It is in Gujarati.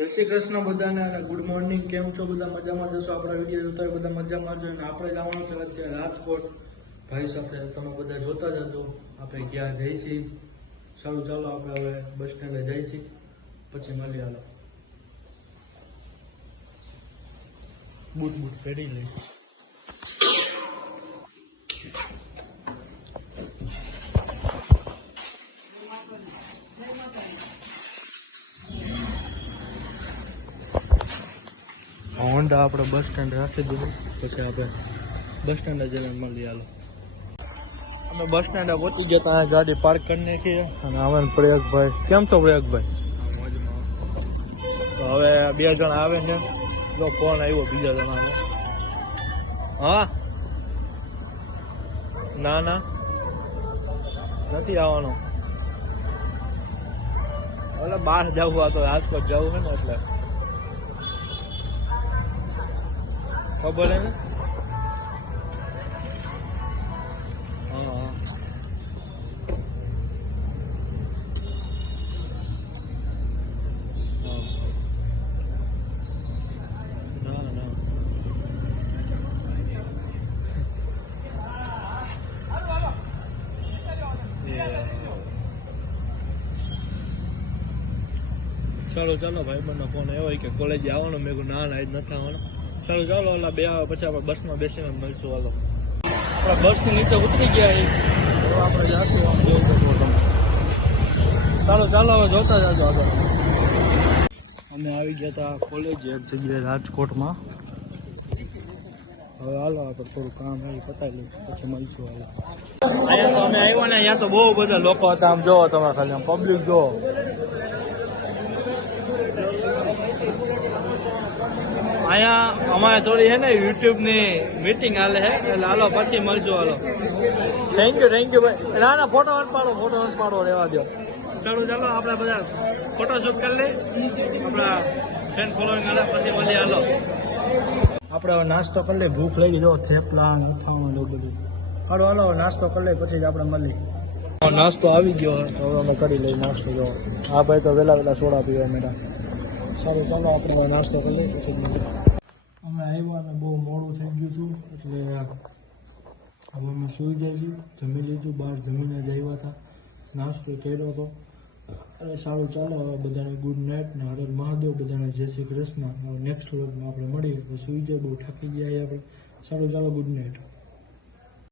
જય શ્રી કૃષ્ણ બધાને અને ગુડ મોર્નિંગ. કેમ છો બધા? મજામાં જશો? આપણા વિડીયો જોતા હોય બધા મજામાં જ. અને આપણે જવાનું છે અત્યારે રાજકોટ ભાઈ સાથે. તમે બધા જોતા જજો આપણે ક્યાં જઈએ છીએ. સારું, ચાલો આપણે હવે બસ સ્ટેન્ડે જઈએ છીએ, પછી મળીએ. હાલો, બૂટ પહેરી લઈ. હોન્ડા આપણે બસ સ્ટેન્ડ રાખી દીધું, પછી આપણે બસ સ્ટેન્ડે જઈને મળીએ. હાલો, અમે બસ સ્ટેન્ડે પહોંચી ગયા ત્યાં ગાડી પાર્ક કરી નાખીએ. અને આવે પ્રયાગભાઈ. કેમ છો પ્રયાગભાઈ? તો હવે 2 જણા આવે છે. જો ફોન આવ્યો બીજા જણાનો. હા, ના ના નથી આવવાનો. એટલે બહાર જવું, આ તો રાજકોટ જવું છે ને, એટલે ખબર હે ને. હા હા, ના ના ચાલો ચાલો, ભાઈ બંને ફોન આવ્યો કે કોલેજ આવવાનું. મેં કહ્યું ના ના, આજ નથી આવવાનું. ચાલો ચાલો, ઓલા 2 આવે પછી આપણે બસમાં બેસીને મળશું. હાલો, આપણે બસની નીચે ઉતરી ગયા. હવે આપણે જાશું, આમ જોઈ શકો તમે. ચાલો ચાલો, હવે જોતા જાજો આગળ. અમે આવી ગયા હતા કોલેજ એક જગ્યાએ રાજકોટમાં. હવે હાલો આપણે થોડું કામ એ પતાવી લઈએ, પછી મળશું. હાલો, અહીંયા તો અમે આવ્યા ને, અહીંયા તો બહુ બધા લોકો હતા. આમ જોવો તમે, ખાલી આમ પબ્લિક જોવો. અહીંયા અમારે થોડી છે ને યુટ્યુબની મીટિંગ હાલે છે, એટલે હાલો પછી મળશું. હાલો, થેન્ક યુ ભાઈ. ના ના, ફોટો ન પાડો રહેવા દો. ચાલો ચાલો, આપણે બધા ફોટોશૂટ કરી લઈએ. આપણા ફ્રેન્ડ ફોલોઈંગ હાલે, પછી મળીએ. હાલો, આપણે હવે નાસ્તો કરી લઈએ. ભૂખ લાગી, જો થેપલા અથાણું એવું બધું. હાલો હાલો, નાસ્તો કરી લઈએ, પછી જ આપણે મળીએ. નાસ્તો આવી ગયો, તો હવે અમે કરી લઈએ નાસ્તો. જો આ ભાઈ તો વહેલા સોડા પીવા મેળા. સારું, ચાલો આપણે હવે નાસ્તો કરી લઈએ, પછી મળીએ. અમે આવ્યા ને બહુ મોડું થઈ ગયું હતું, એટલે હવે અમે સૂઈ જાય છીએ. જમી લીધું, બહાર જમીને જ આવ્યા હતા, નાસ્તો કર્યો હતો. અરે સારું, ચાલો હવે બધાને ગુડ નાઇટ ને હર મહાદેવ. બધાને જય શ્રી કૃષ્ણ. હવે નેક્સ્ટ વ્લોગમાં આપણે મળીએ. તો સૂઈ જાય, બહુ થાકી ગયા આપણે. સારું, ચાલો, ગુડ નાઇટ.